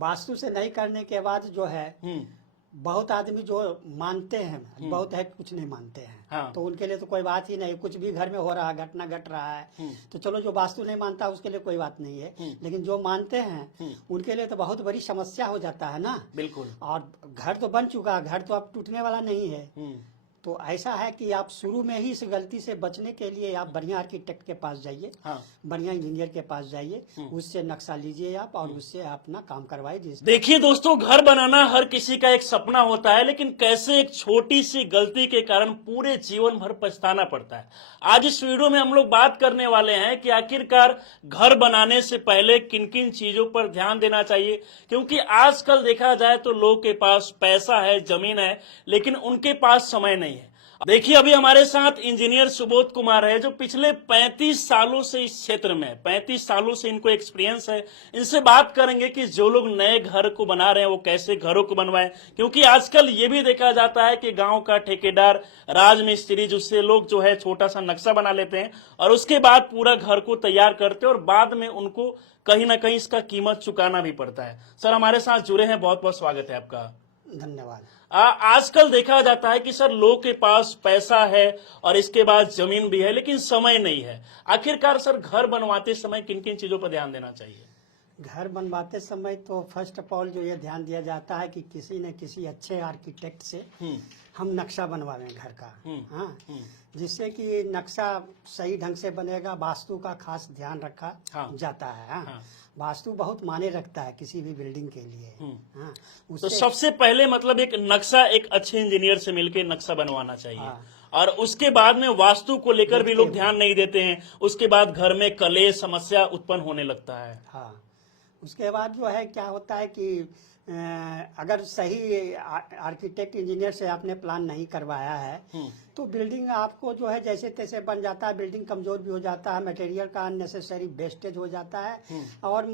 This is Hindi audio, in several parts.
वास्तु से नहीं करने के बाद जो है बहुत आदमी जो मानते हैं, बहुत है कुछ नहीं मानते हैं। हाँ। तो उनके लिए तो कोई बात ही नहीं, कुछ भी घर में हो रहा है, घटना घट रहा है तो चलो, जो वास्तु नहीं मानता उसके लिए कोई बात नहीं है, लेकिन जो मानते हैं उनके लिए तो बहुत बड़ी समस्या हो जाता है ना। बिल्कुल। और घर तो बन चुका है, घर तो अब टूटने वाला नहीं है। तो ऐसा है कि आप शुरू में ही इस गलती से बचने के लिए आप बढ़िया आर्किटेक्ट के पास जाइए, हाँ। बढ़िया इंजीनियर के पास जाइए, उससे नक्शा लीजिए आप और उससे अपना काम करवाइए। देखिए दोस्तों, घर बनाना हर किसी का एक सपना होता है, लेकिन कैसे एक छोटी सी गलती के कारण पूरे जीवन भर पछताना पड़ता है। आज इस वीडियो में हम लोग बात करने वाले हैं कि आखिरकार घर बनाने से पहले किन किन चीजों पर ध्यान देना चाहिए, क्योंकि आजकल देखा जाए तो लोग के पास पैसा है, जमीन है, लेकिन उनके पास समय नहीं है। देखिए, अभी हमारे साथ इंजीनियर सुबोध कुमार है, जो पिछले 35 सालों से इस क्षेत्र में, 35 सालों से इनको एक्सपीरियंस है। इनसे बात करेंगे कि जो लोग नए घर को बना रहे हैं वो कैसे घरों को बनवाएं, क्योंकि आजकल ये भी देखा जाता है कि गांव का ठेकेदार, राजमिस्त्री, जिससे लोग जो है छोटा सा नक्शा बना लेते हैं और उसके बाद पूरा घर को तैयार करते हैं और बाद में उनको कहीं ना कहीं इसका कीमत चुकाना भी पड़ता है। सर, हमारे साथ जुड़े हैं, बहुत बहुत स्वागत है आपका। धन्यवाद। आजकल देखा जाता है कि सर, लोग के पास पैसा है और इसके बाद जमीन भी है, लेकिन समय नहीं है। आखिरकार सर, घर बनवाते समय किन किन चीजों पर ध्यान देना चाहिए? घर बनवाते समय तो फर्स्ट ऑफ ऑल जो ये ध्यान दिया जाता है कि किसी न किसी अच्छे आर्किटेक्ट से हम नक्शा बनवावें घर का। हाँ, जिससे कि नक्शा सही ढंग से बनेगा। वास्तु का खास ध्यान रखा जाता है। हाँ। वास्तु बहुत मायने रखता है किसी भी बिल्डिंग के लिए। हाँ, तो सबसे पहले मतलब एक नक्शा एक अच्छे इंजीनियर से मिलकर नक्शा बनवाना चाहिए। और उसके बाद में वास्तु को लेकर भी लोग ध्यान नहीं देते हैं, उसके बाद घर में कलेश, समस्या उत्पन्न होने लगता है। हाँ, उसके बाद जो है क्या होता है कि अगर सही आर्किटेक्ट इंजीनियर से आपने प्लान नहीं करवाया है तो बिल्डिंग आपको जो है जैसे तैसे बन जाता है, बिल्डिंग कमजोर भी हो जाता है, मटेरियल का अननेसेसरी वेस्टेज हो जाता है और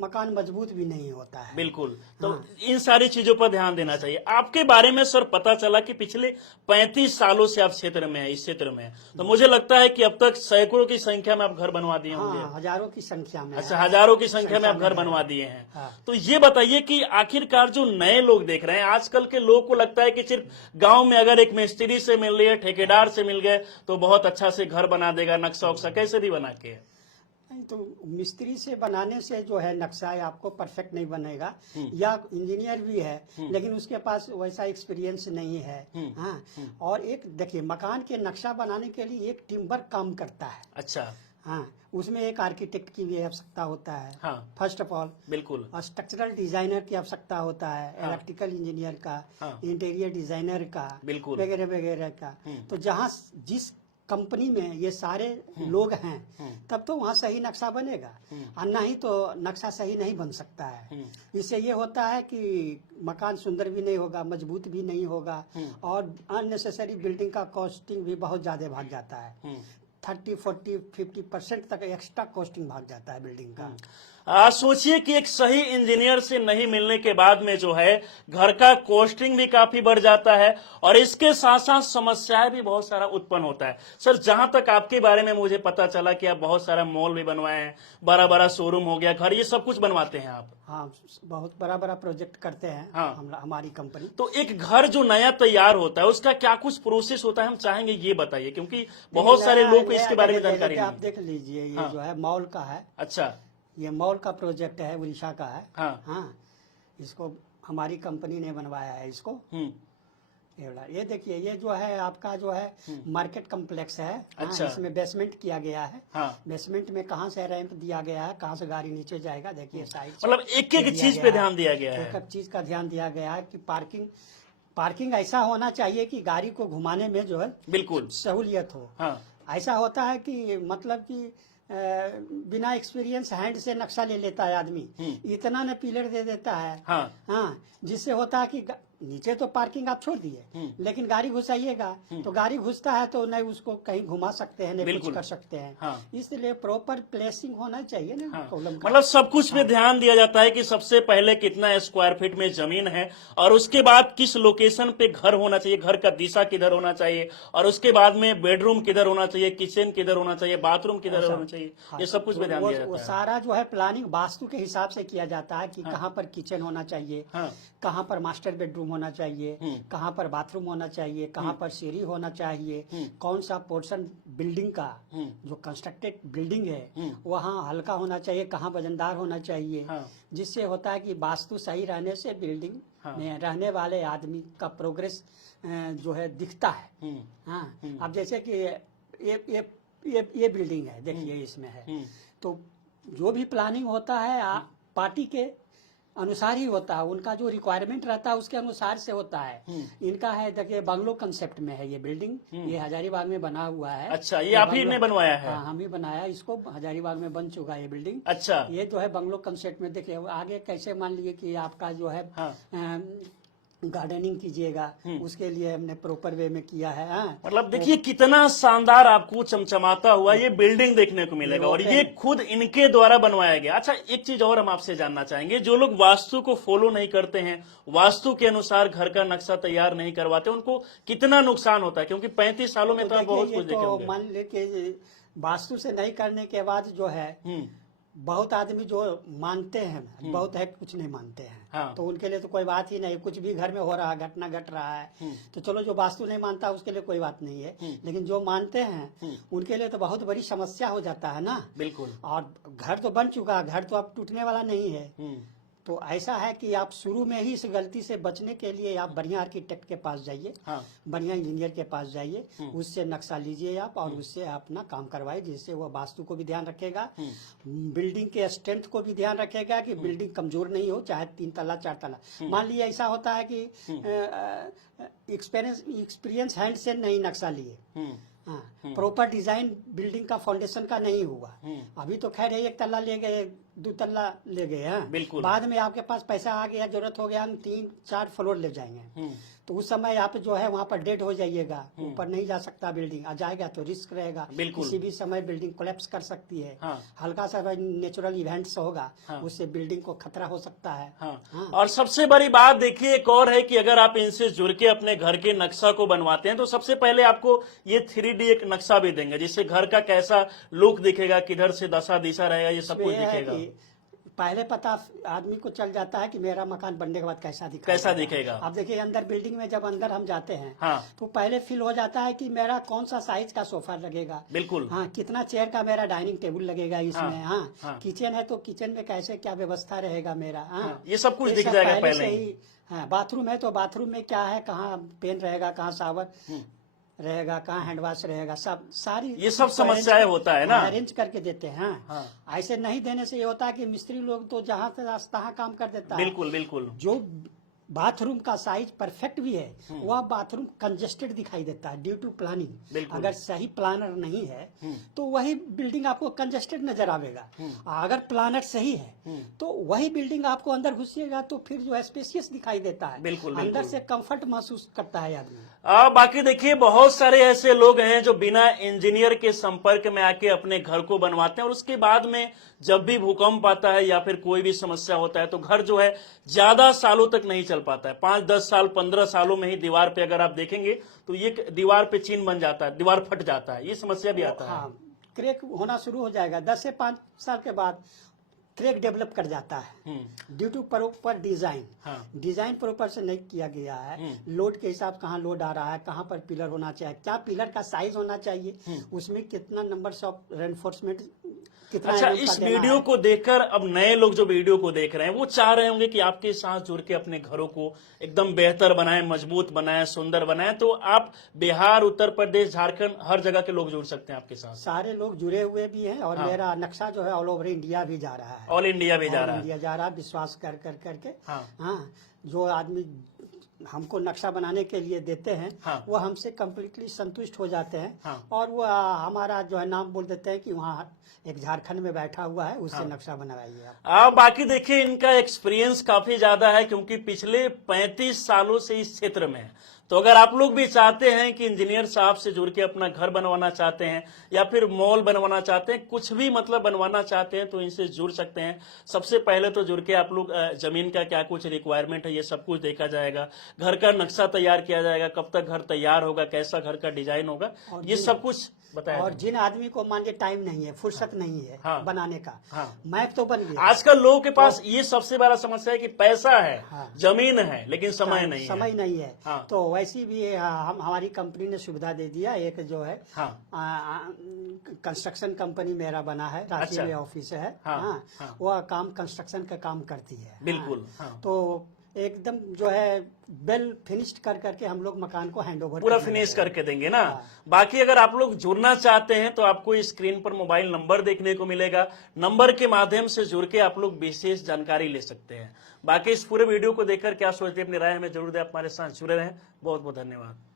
मकान मजबूत भी नहीं होता है। बिल्कुल। तो इन सारी चीजों पर ध्यान देना चाहिए। आपके बारे में सर पता चला कि पिछले 35 सालों से आप क्षेत्र में हैं, इस क्षेत्र में हैं, तो मुझे लगता है कि अब तक सैकड़ों की संख्या में आप घर बनवा दिए होंगे। हजारों की संख्या में। अच्छा, हजारों की संख्या में आप घर बनवा दिए हैं। तो ये बताइए कि आखिरकार जो नए लोग देख रहे हैं, आजकल के लोग को लगता है कि सिर्फ गांव में अगर एक मिस्त्री से मिल रही है, ठेकेदार से मिल गए तो बहुत अच्छा से घर बना देगा, नक्शा उक्सा कैसे भी बना के। नहीं, तो मिस्त्री से बनाने से जो है नक्शा आपको परफेक्ट नहीं बनेगा, या इंजीनियर भी है लेकिन उसके पास वैसा एक्सपीरियंस नहीं है। हाँ, और एक देखिए, मकान के नक्शा बनाने के लिए एक टीम वर्क काम करता है। अच्छा। हाँ, उसमें एक आर्किटेक्ट की भी आवश्यकता होता है। हाँ, फर्स्ट ऑफ ऑल बिल्कुल। और स्ट्रक्चरल डिजाइनर की आवश्यकता होता है, इलेक्ट्रिकल इंजीनियर का, इंटीरियर डिजाइनर का, बिल्कुल, वगैरह वगैरह का। तो जहाँ जिस कंपनी में ये सारे लोग हैं तब तो वहाँ सही नक्शा बनेगा, और नहीं तो नक्शा सही नहीं बन सकता है। इससे ये होता है कि मकान सुंदर भी नहीं होगा, मजबूत भी नहीं होगा, और अननेसेसरी बिल्डिंग का कॉस्टिंग भी बहुत ज्यादा भाग जाता है। 30, 40, 50% तक एक्स्ट्रा कॉस्टिंग भाग जाता है बिल्डिंग का। सोचिए कि एक सही इंजीनियर से नहीं मिलने के बाद में जो है घर का कॉस्टिंग भी काफी बढ़ जाता है और इसके साथ साथ समस्याएं भी बहुत सारा उत्पन्न होता है। सर, जहां तक आपके बारे में मुझे पता चला कि आप बहुत सारा मॉल भी बनवाए हैं, बड़ा बड़ा शोरूम हो गया, घर, ये सब कुछ बनवाते हैं आप। हाँ, बहुत बड़ा बड़ा प्रोजेक्ट करते हैं। हाँ, हमारी कंपनी। तो एक घर जो नया तैयार होता है उसका क्या कुछ प्रोसेस होता है, हम चाहेंगे ये बताइए, क्योंकि बहुत सारे लोग को इसके बारे में जानकारी नहीं। आप देख लीजिए, ये जो है मॉल का है। अच्छा, ये मॉल का प्रोजेक्ट है, उड़ीसा का है। हाँ, इसको हमारी कंपनी ने बनवाया है इसको। ये देखिए, ये जो है आपका जो है मार्केट कम्प्लेक्स है। अच्छा। इसमें बेसमेंट किया गया है। हाँ। बेसमेंट में कहाँ से रैंप दिया गया है, कहाँ से गाड़ी नीचे जाएगा, देखिए साइड। मतलब एक एक चीज पे ध्यान दिया गया है। एक एक चीज का ध्यान दिया गया है कि पार्किंग ऐसा होना चाहिए कि गाड़ी को घुमाने में जो है बिल्कुल सहूलियत हो। हाँ। ऐसा होता है कि मतलब कि बिना एक्सपीरियंस हैंड से नक्शा ले लेता है आदमी, इतना न पिलर दे देता है। हाँ, जिससे होता है कि नीचे तो पार्किंग आप छोड़ दिए, लेकिन गाड़ी घुसाइएगा तो गाड़ी घुसता है तो नहीं उसको कहीं घुमा सकते हैं, नहीं कुछ कर सकते हैं। हाँ। इसलिए प्रॉपर प्लेसिंग होना चाहिए ना कॉलम का। मतलब सब कुछ पे ध्यान दिया जाता है कि सबसे पहले कितना स्क्वायर फीट में जमीन है और उसके बाद किस लोकेशन पे घर होना चाहिए, घर का दिशा किधर होना चाहिए, और उसके बाद में बेडरूम किधर होना चाहिए, किचन किधर होना चाहिए, बाथरूम किधर होना चाहिए, ये सब कुछ पे ध्यान दिया वो जाता है। सारा जो है प्लानिंग वास्तु के हिसाब से किया जाता है कि कहाँ पर किचन होना चाहिए, कहाँ पर मास्टर बेडरूम होना चाहिए, कहाँ पर बाथरूम होना चाहिए, कहाँ पर सीढ़ी होना चाहिए, कौन सा पोर्शन बिल्डिंग का जो कंस्ट्रक्टेड बिल्डिंग है वहाँ हल्का होना चाहिए, कहाँ वजनदार होना चाहिए, जिससे होता है कि वास्तु सही रहने से बिल्डिंग में रहने वाले आदमी का प्रोग्रेस जो है दिखता है। हाँ, अब जैसे कि ये बिल्डिंग है, देखिए इसमें है, तो जो भी प्लानिंग होता है पार्टी के अनुसार ही होता है, उनका जो रिक्वायरमेंट रहता है उसके अनुसार से होता है। इनका है देखिए बंगलो कंसेप्ट में है ये बिल्डिंग, ये हजारीबाग में बना हुआ है। अच्छा, ये आप ही ने बनवाया है? हाँ, हम ही बनाया इसको, हजारीबाग में बन चुका है ये बिल्डिंग। अच्छा, ये जो है बंगलो कंसेप्ट में देखिए आगे कैसे मान लीजिए कि आपका जो है गार्डनिंग कीजिएगा, उसके लिए हमने प्रॉपर वे में किया है। मतलब देखिए कितना शानदार आपको चमचमाता हुआ ये बिल्डिंग देखने को मिलेगा, और ये खुद इनके द्वारा बनवाया गया। अच्छा, एक चीज और हम आपसे जानना चाहेंगे, जो लोग वास्तु को फॉलो नहीं करते हैं, वास्तु के अनुसार घर का नक्शा तैयार नहीं करवाते, उनको कितना नुकसान होता है? क्योंकि 35 सालों में तो आप बहुत कुछ देखे होंगे। मान लीजिए वास्तु से नहीं करने के बाद जो है बहुत आदमी जो मानते हैं, बहुत है कुछ नहीं मानते हैं। हाँ। तो उनके लिए तो कोई बात ही नहीं, कुछ भी घर में हो रहा है, घटना घट रहा है तो चलो, जो वास्तु नहीं मानता उसके लिए कोई बात नहीं है, लेकिन जो मानते हैं उनके लिए तो बहुत बड़ी समस्या हो जाता है ना। बिल्कुल। और घर तो बन चुका, घर तो अब टूटने वाला नहीं है। तो ऐसा है कि आप शुरू में ही इस गलती से बचने के लिए आप बढ़िया आर्किटेक्ट के पास जाइए, बढ़िया इंजीनियर के पास जाइए, उससे नक्शा लीजिए आप और उससे अपना काम करवाइए, जिससे वो वास्तु को भी ध्यान रखेगा, बिल्डिंग के स्ट्रेंथ को भी ध्यान रखेगा कि बिल्डिंग कमजोर नहीं हो, चाहे 3 तल्ला 4 तल्ला। मान लीजिए ऐसा होता है कि एक्सपीरियंस हैंड से नहीं नक्शा लिए, प्रॉपर डिजाइन बिल्डिंग का फाउंडेशन का नहीं हुआ, अभी तो खैर 1 तल्ला ले गए, 2 तल्ला ले गए हैं, बिल्कुल। बाद में आपके पास पैसा आ गया, जरूरत हो गया, हम 3-4 फ्लोर ले जाएंगे, तो उस समय आप जो है वहाँ पर डेड हो जाइएगा, ऊपर नहीं जा सकता बिल्डिंग, आ जाएगा तो रिस्क रहेगा, किसी भी समय बिल्डिंग कोलैप्स कर सकती है। हल्का सा नेचुरल इवेंट्स होगा, उससे बिल्डिंग को खतरा हो सकता है। और सबसे बड़ी बात देखिए एक और है कि अगर आप इनसे जुड़ के अपने घर के नक्शा को बनवाते हैं तो सबसे पहले आपको ये 3D एक नक्शा भी देंगे, जिससे घर का कैसा लुक दिखेगा, किधर से दशा दिशा रहेगा, ये सब कुछ दिखेगा। पहले पता आदमी को चल जाता है कि मेरा मकान बनने के बाद कैसा दिखेगा। अब देखिए अंदर बिल्डिंग में जब अंदर हम जाते हैं तो पहले फील हो जाता है कि मेरा कौन सा साइज का सोफा लगेगा, बिल्कुल, कितना चेयर का मेरा डाइनिंग टेबल लगेगा इसमें, किचन है तो किचन में कैसे क्या व्यवस्था रहेगा मेरा, ये सब कुछ दिख जाएगा पहले ही। बाथरूम है तो बाथरूम में क्या है, कहाँ पेन रहेगा, कहाँ शावर रहेगा, कहाँ हैंड वॉश रहेगा, सब सारी ये सब समस्याएं होता है ना, अरेंज करके देते हैं। ऐसे नहीं देने से ये होता है कि मिस्त्री लोग तो जहाँ से तहाँ काम कर देता है। बिल्कुल बिल्कुल। जो बाथरूम का साइज परफेक्ट भी है वह बाथरूम कंजेस्टेड दिखाई देता है ड्यू टू प्लानिंग। अगर सही प्लानर नहीं है तो वही बिल्डिंग आपको कंजेस्टेड नजर आवेगा, अगर प्लानर सही है तो वही बिल्डिंग आपको अंदर घुसिएगा तो फिर जो है स्पेशियस दिखाई देता है, बिल्कुल, अंदर से कंफर्ट महसूस करता है आदमी। बाकी देखिए बहुत सारे ऐसे लोग हैं जो बिना इंजीनियर के संपर्क में आके अपने घर को बनवाते हैं और उसके बाद में जब भी भूकंप आता है या फिर कोई भी समस्या होता है तो घर जो है ज्यादा सालों तक नहीं चल पाता है। 5-10 साल 15 सालों में ही दीवार पे अगर आप देखेंगे तो ये दीवार पे चिन्ह बन जाता है, दीवार फट जाता है, ये समस्या भी आता है। क्रैक होना शुरू हो जाएगा 10 से 5 साल के बाद, क्रैक डेवलप कर जाता है due to proper design. Design proper से नहीं किया गया है, लोड के हिसाब कहाँ लोड आ रहा है, कहाँ पर पिलर होना चाहिए, क्या पिलर का साइज होना चाहिए, उसमें कितना नंबर ऑफ रेनफोर्समेंट कितना। अच्छा, इस वीडियो को देखकर अब नए लोग जो वीडियो को देख रहे हैं वो चाह रहे होंगे कि आपके साथ जुड़ के अपने घरों को एकदम बेहतर बनाएं, मजबूत बनाएं, सुंदर बनाएं, तो आप बिहार, उत्तर प्रदेश, झारखंड हर जगह के लोग जुड़ सकते हैं आपके साथ। सारे लोग जुड़े हुए भी हैं और मेरा नक्शा जो है ऑल ओवर इंडिया भी जा रहा है, ऑल इंडिया भी जा रहा है, विश्वास कर करके। हाँ, जो आदमी हमको नक्शा बनाने के लिए देते हैं, हाँ। वो हमसे कम्प्लीटली संतुष्ट हो जाते हैं। हाँ। और वो हमारा जो है नाम बोल देते हैं कि वहाँ एक झारखंड में बैठा हुआ है, उससे नक्शा बनवाइए आप। बाकी देखिए इनका एक्सपीरियंस काफी ज्यादा है, क्योंकि पिछले 35 सालों से इस क्षेत्र में है। तो अगर आप लोग भी चाहते हैं कि इंजीनियर साहब से जुड़ के अपना घर बनवाना चाहते हैं या फिर मॉल बनवाना चाहते हैं, कुछ भी मतलब बनवाना चाहते हैं, तो इनसे जुड़ सकते हैं। सबसे पहले तो जुड़ के आप लोग जमीन का क्या कुछ रिक्वायरमेंट है ये सब कुछ देखा जाएगा, घर का नक्शा तैयार किया जाएगा, कब तक घर तैयार होगा, कैसा घर का डिजाइन होगा, ये सब कुछ बताया। और जिन आदमी को मान लीजिए टाइम नहीं है, फुर्सत नहीं है हाँ। बनाने का, हाँ। मैप तो बन गया। आजकल लोगों के पास ये सबसे बड़ा समस्या है कि पैसा है, हाँ। जमीन है, लेकिन समय नहीं है। समय नहीं है। हाँ। तो वैसी भी हमारी कंपनी ने सुविधा दे दिया। एक जो है हाँ। कंस्ट्रक्शन कंपनी मेरा बना है, रांची अच्छा। में ऑफिस है। हाँ। हाँ। हाँ। वो काम कंस्ट्रक्शन का काम करती है। बिल्कुल। हाँ। तो एकदम जो है वेल फिनिश्ड कर करके हम लोग मकान को हैंड ओवर पूरा फिनिश करके देंगे ना। बाकी अगर आप लोग जुड़ना चाहते हैं तो आपको स्क्रीन पर मोबाइल नंबर देखने को मिलेगा, नंबर के माध्यम से जुड़ के आप लोग विशेष जानकारी ले सकते हैं। बाकी इस पूरे वीडियो को देखकर क्या सोचते हैं, अपनी राय हमें जरूर दें। हमारे साथ जुड़े रहें। बहुत बहुत धन्यवाद।